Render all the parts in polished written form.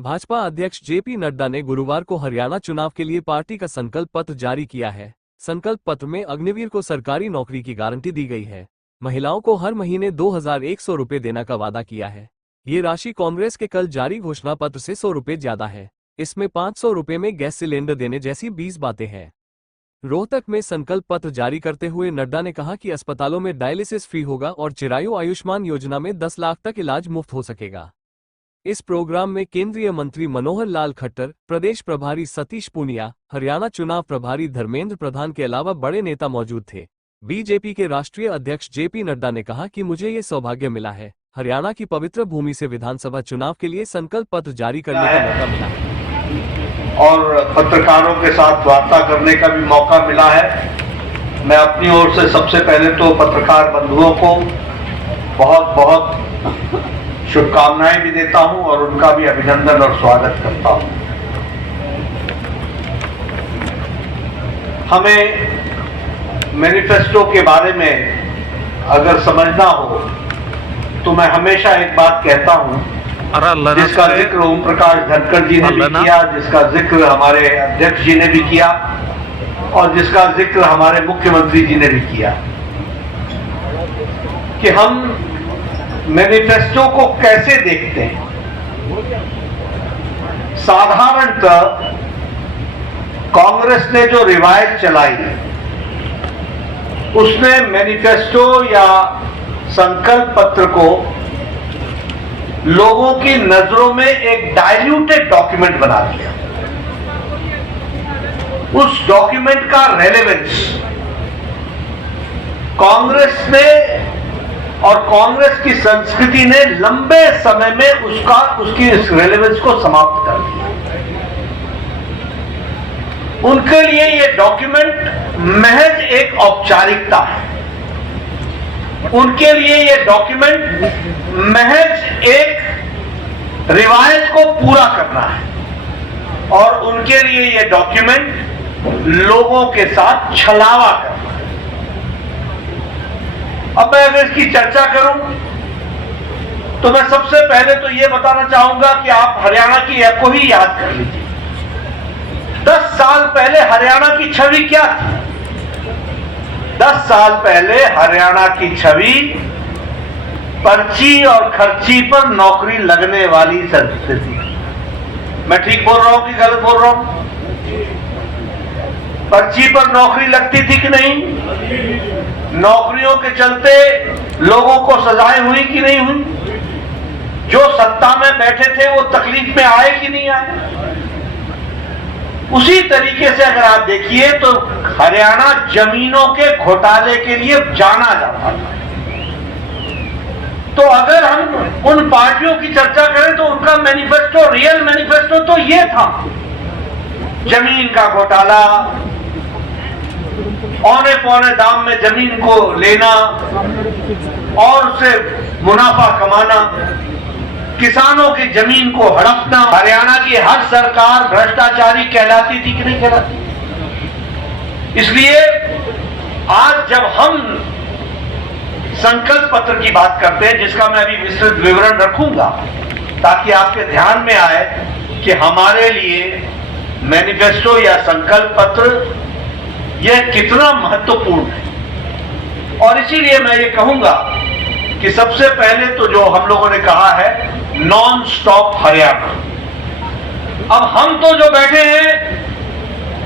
भाजपा अध्यक्ष जेपी नड्डा ने गुरुवार को हरियाणा चुनाव के लिए पार्टी का संकल्प पत्र जारी किया है। संकल्प पत्र में अग्निवीर को सरकारी नौकरी की गारंटी दी गई है। महिलाओं को हर महीने 2100 रुपये देने का वादा किया है। ये राशि कांग्रेस के कल जारी घोषणा पत्र से 100 रुपये ज्यादा है। इसमें 500 रुपये में गैस सिलेंडर देने जैसी 20 बातें हैं। रोहतक में संकल्प पत्र जारी करते हुए नड्डा ने कहा कि अस्पतालों में डायलिसिस फ्री होगा और चिरायु आयुष्मान योजना में 10 लाख तक इलाज मुफ्त हो सकेगा। इस प्रोग्राम में केंद्रीय मंत्री मनोहर लाल खट्टर, प्रदेश प्रभारी सतीश पूनिया, हरियाणा चुनाव प्रभारी धर्मेंद्र प्रधान के अलावा बड़े नेता मौजूद थे। बीजेपी के राष्ट्रीय अध्यक्ष जेपी नड्डा ने कहा कि मुझे ये सौभाग्य मिला है, हरियाणा की पवित्र भूमि से विधानसभा चुनाव के लिए संकल्प पत्र जारी करने का मौका मिला है और पत्रकारों के साथ वार्ता करने का भी मौका मिला है। मैं अपनी ओर से सबसे पहले तो पत्रकार बंधुओं को बहुत बहुत शुभकामनाएं भी देता हूं और उनका भी अभिनंदन और स्वागत करता हूं। हमें मैनिफेस्टो के बारे में अगर समझना हो तो मैं हमेशा एक बात कहता हूं, जिसका जिक्र ओम प्रकाश धनखड़ जी ने भी किया, जिसका जिक्र हमारे अध्यक्ष जी ने भी किया और जिसका जिक्र हमारे मुख्यमंत्री जी ने भी किया, कि हम मैनिफेस्टो को कैसे देखते हैं। साधारणतः कांग्रेस ने जो रिवायत चलाई उसने मैनिफेस्टो या संकल्प पत्र को लोगों की नजरों में एक डाइल्यूटेड डॉक्यूमेंट बना दिया। उस डॉक्यूमेंट का रेलेवेंस कांग्रेस ने और कांग्रेस की संस्कृति ने लंबे समय में उसकी इस रेलेवेंस को समाप्त कर दिया। उनके लिए यह डॉक्यूमेंट महज एक औपचारिकता है। उनके लिए यह डॉक्यूमेंट महज एक रिवायत को पूरा करना है और उनके लिए यह डॉक्यूमेंट लोगों के साथ छलावा करना है। अब मैं अगर इसकी चर्चा करूं तो मैं सबसे पहले तो यह बताना चाहूंगा कि आप हरियाणा की ऐप को ही याद कर लीजिए। 10 साल पहले हरियाणा की छवि क्या थी? 10 साल पहले हरियाणा की छवि पर्ची और खर्ची पर नौकरी लगने वाली संस्कृति। मैं ठीक बोल रहा हूं कि गलत बोल रहा हूं? पर्ची पर नौकरी लगती थी कि नहीं? नौकरियों के चलते लोगों को सजाएं हुई कि नहीं हुई? जो सत्ता में बैठे थे वो तकलीफ में आए कि नहीं आए? उसी तरीके से अगर आप देखिए तो हरियाणा जमीनों के घोटाले के लिए जाना जाता था। तो अगर हम उन पार्टियों की चर्चा करें तो उनका मैनिफेस्टो, रियल मैनिफेस्टो तो ये था, जमीन का घोटाला, औने पौने दाम में जमीन को लेना और उससे मुनाफा कमाना, किसानों की जमीन को हड़पना। हरियाणा की हर सरकार भ्रष्टाचारी कहलाती थी कि नहीं कहलाती? इसलिए आज जब हम संकल्प पत्र की बात करते हैं, जिसका मैं अभी विस्तृत विवरण रखूंगा ताकि आपके ध्यान में आए कि हमारे लिए मैनिफेस्टो या संकल्प पत्र यह कितना महत्वपूर्ण है। और इसीलिए मैं ये कहूंगा कि सबसे पहले तो जो हम लोगों ने कहा है नॉन स्टॉप हरियाणा। अब हम तो जो बैठे हैं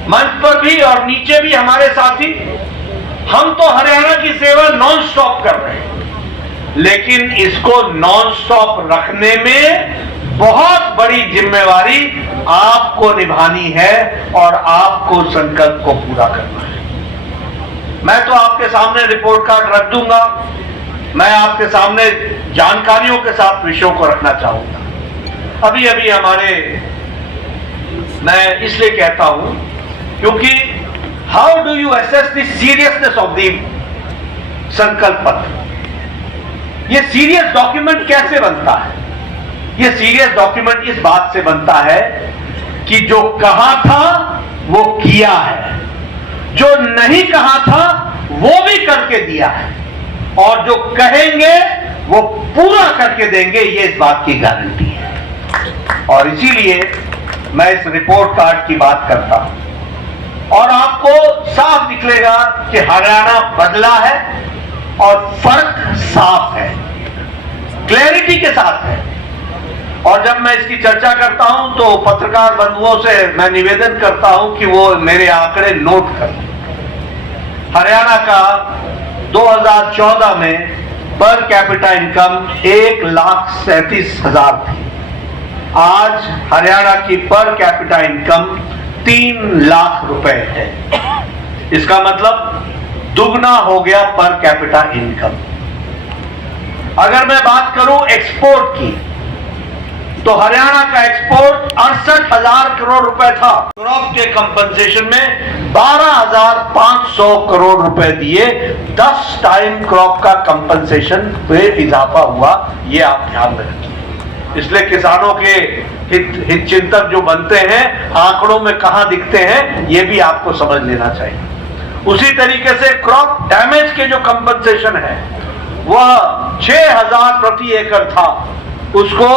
मंच पर भी और नीचे भी हमारे साथी, हम तो हरियाणा की सेवा नॉन स्टॉप कर रहे हैं, लेकिन इसको नॉन स्टॉप रखने में बहुत बड़ी जिम्मेवारी आपको निभानी है और आपको संकल्प को पूरा करना है। मैं तो आपके सामने रिपोर्ट कार्ड रख दूंगा, मैं आपके सामने जानकारियों के साथ विषयों को रखना चाहूंगा। अभी अभी मैं इसलिए कहता हूं क्योंकि how do you assess the seriousness of the संकल्प पत्र? यह सीरियस डॉक्यूमेंट कैसे बनता है? यह सीरियस डॉक्यूमेंट इस बात से बनता है कि जो कहा था वो किया है, जो नहीं कहा था वो भी करके दिया है और जो कहेंगे वो पूरा करके देंगे, ये इस बात की गारंटी है। और इसीलिए मैं इस रिपोर्ट कार्ड की बात करता हूं और आपको साफ निकलेगा कि हरियाणा बदला है और फर्क साफ है, क्लैरिटी के साथ है। और जब मैं इसकी चर्चा करता हूं तो पत्रकार बंधुओं से मैं निवेदन करता हूं कि वो मेरे आंकड़े नोट कर लें। हरियाणा का 2014 में पर कैपिटा इनकम 1,37,000 थी। आज हरियाणा की पर कैपिटा इनकम 3 लाख रुपए है। इसका मतलब दुगना हो गया पर कैपिटा इनकम। अगर मैं बात करूं एक्सपोर्ट की तो हरियाणा का एक्सपोर्ट 68,000 करोड़ रुपए था। क्रॉप के कंपनसेशन में 12,500 करोड़ रुपए दिए, 10 टाइम क्रॉप का कंपनसेशन पे इजाफा हुआ। ये आप ध्यान में रखिए। इसलिए किसानों के हित चिंतक जो बनते हैं आंकड़ों में कहां दिखते हैं ये भी आपको समझ लेना चाहिए। उसी तरीके से क्रॉप डैमेज के जो कंपनसेशन है वह 6,000 प्रति एकड़ था, उसको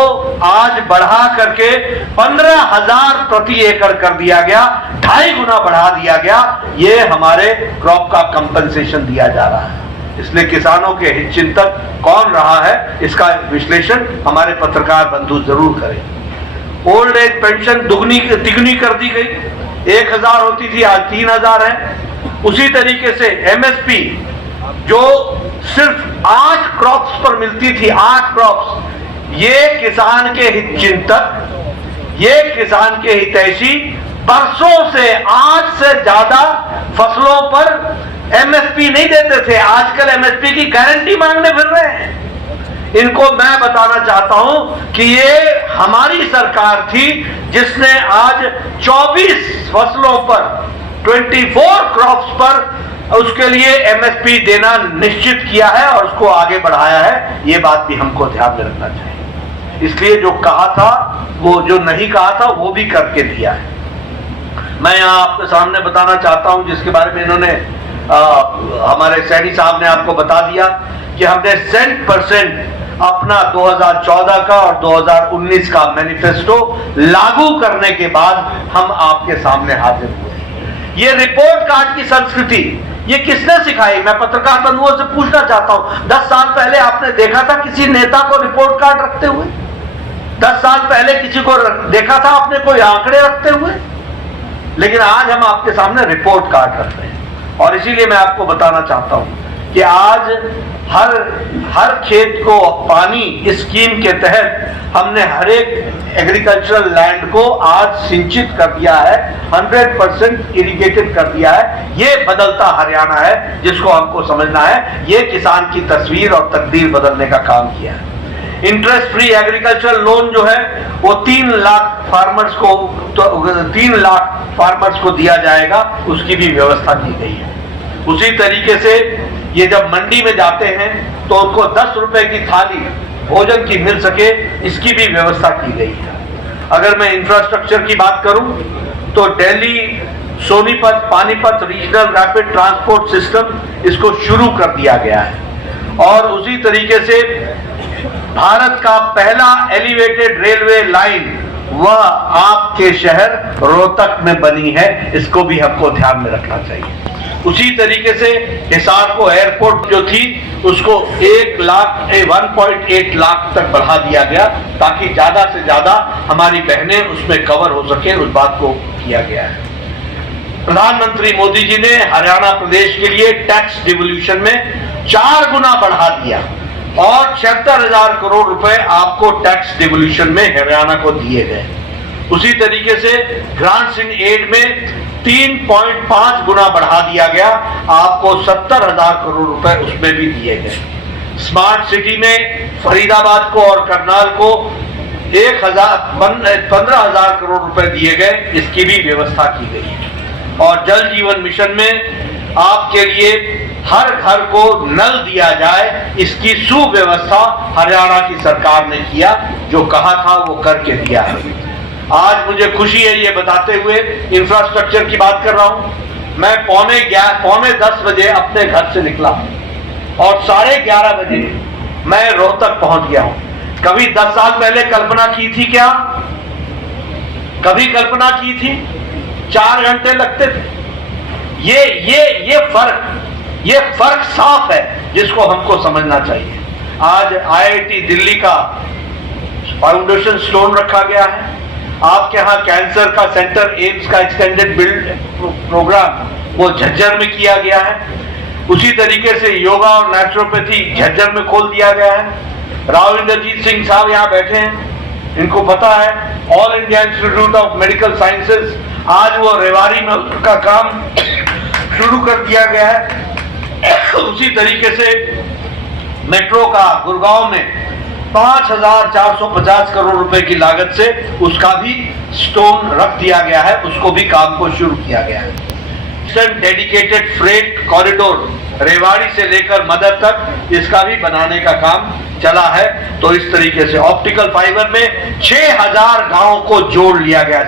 आज बढ़ा करके 15,000 प्रति एकड़ कर दिया गया, 2.5 गुना बढ़ा दिया गया। ये हमारे क्रॉप का कंपनसेशन दिया जा रहा है। इसलिए किसानों के हित चिंतक कौन रहा है इसका विश्लेषण हमारे पत्रकार बंधु जरूर करें। ओल्ड एज पेंशन तिगुनी कर दी गई, 1,000 होती थी आज 3,000 है। उसी तरीके से एमएसपी जो सिर्फ 8 क्रॉप्स पर मिलती थी, 8 क्रॉप्स, ये किसान के हित चिंतक, ये किसान के हितैषी बरसों से आज से ज्यादा फसलों पर एमएसपी नहीं देते थे, आजकल एमएसपी की गारंटी मांगने फिर रहे हैं। इनको मैं बताना चाहता हूं कि ये हमारी सरकार थी जिसने आज 24 फसलों पर 24 क्रॉप्स पर उसके लिए एमएसपी देना निश्चित किया है और उसको आगे बढ़ाया है। ये बात भी हमको ध्यान में रखना चाहिए। इसलिए जो कहा था वो, जो नहीं कहा था वो भी करके दिया है। मैं यहां आपके सामने बताना चाहता हूं जिसके बारे में इन्होंने हमारे सैनी साहब ने आपको बता दिया कि हमने 100% अपना 2014 का और 2019 का मैनिफेस्टो लागू करने के बाद हम आपके सामने हाजिर हुए। ये रिपोर्ट कार्ड की संस्कृति ये किसने सिखाई? मैं पत्रकार बंधुओं से पूछना चाहता हूं। 10 साल पहले आपने देखा था किसी नेता को रिपोर्ट कार्ड रखते हुए? 10 साल पहले किसी को देखा था आपने कोई आंकड़े रखते हुए? लेकिन आज हम आपके सामने रिपोर्ट कार्ड रख रहे हैं। और इसीलिए मैं आपको बताना चाहता हूं कि आज हर खेत को पानी स्कीम के तहत हमने हर एक एग्रीकल्चरल लैंड को आज सिंचित कर दिया है, 100% इरिगेटेड कर दिया है। ये बदलता हरियाणा है जिसको हमको समझना है। ये किसान की तस्वीर और तकदीर बदलने का काम किया है। इंटरेस्ट फ्री एग्रीकल्चरल लोन जो है वो 3 लाख फार्मर्स को दिया जाएगा, उसकी भी व्यवस्था की गई है। उसी तरीके से ये जब मंडी में जाते हैं तो उनको 10 रुपए की थाली भोजन की मिल सके, इसकी भी व्यवस्था की गई है। अगर मैं इंफ्रास्ट्रक्चर की बात करूं तो Delhi Sonipat Panipat regional rapid transport system इसको शुरू कर दिया गया है। और उसी तरीके से भारत का पहला एलिवेटेड रेलवे लाइन वह आपके शहर रोहतक में बनी है, इसको भी हमको ध्यान में रखना चाहिए। उसी तरीके से हिसार को एयरपोर्ट जो थी उसको 1.8 लाख तक बढ़ा दिया गया ताकि ज्यादा से ज्यादा हमारी बहनें उसमें कवर हो सके, उस बात को किया गया है। प्रधानमंत्री मोदी जी ने हरियाणा प्रदेश के लिए टैक्स डिवोल्यूशन में 4 गुना बढ़ा दिया और 76,000 करोड़ रुपए आपको टैक्स डिवोल्यूशन में हरियाणा को दिए गए। उसी तरीके से ग्रांट्स इन एड में 3.5 गुना बढ़ा दिया गया, आपको 70,000 करोड़ रुपए उसमें भी दिए गए। स्मार्ट सिटी में फरीदाबाद को और करनाल को 15,000 करोड़ रुपए दिए गए, इसकी भी व्यवस्था की गई है। और जल जीवन मिशन में आपके लिए हर घर को नल दिया जाए, इसकी सुव्यवस्था हरियाणा की सरकार ने किया, जो कहा था वो करके दिया है। आज मुझे खुशी है ये बताते हुए, इंफ्रास्ट्रक्चर की बात कर रहा हूं। मैं पौने 10 बजे अपने घर से निकला और 11:30 बजे मैं रोहतक पहुंच गया हूं। कभी 10 साल पहले कल्पना की थी क्या कभी कल्पना की थी 4 घंटे लगते थे। ये फर्क साफ है जिसको हमको समझना चाहिए। आज आईआईटी दिल्ली का फाउंडेशन स्टोन रखा गया है। आपके यहां कैंसर का सेंटर, एम्स का एक्सटेंडेड बिल्ड प्रोग्राम वो झज्जर में किया गया है। उसी तरीके से योगा और नेचुरोपैथी झज्जर में खोल दिया गया है। राव इंद्रजीत सिंह साहब यहां बैठे हैं, इनको पता है। All India institute of medical sciences आज वो रेवाड़ी में उसका काम शुरू कर दिया गया है। उसी तरीके से मेट्रो का गुड़गांव में 5,450 करोड़ रुपए की लागत से उसका भी स्टोन रख दिया गया है, उसको भी काम को शुरू किया गया है। डेडिकेटेड फ्रेट कॉरिडोर रेवाड़ी से लेकर मदर तक इसका भी बनाने का काम चला है। तो इस तरीके से ऑप्टिकल फाइबर में 6,000 गांवों को जोड़ लिया गया।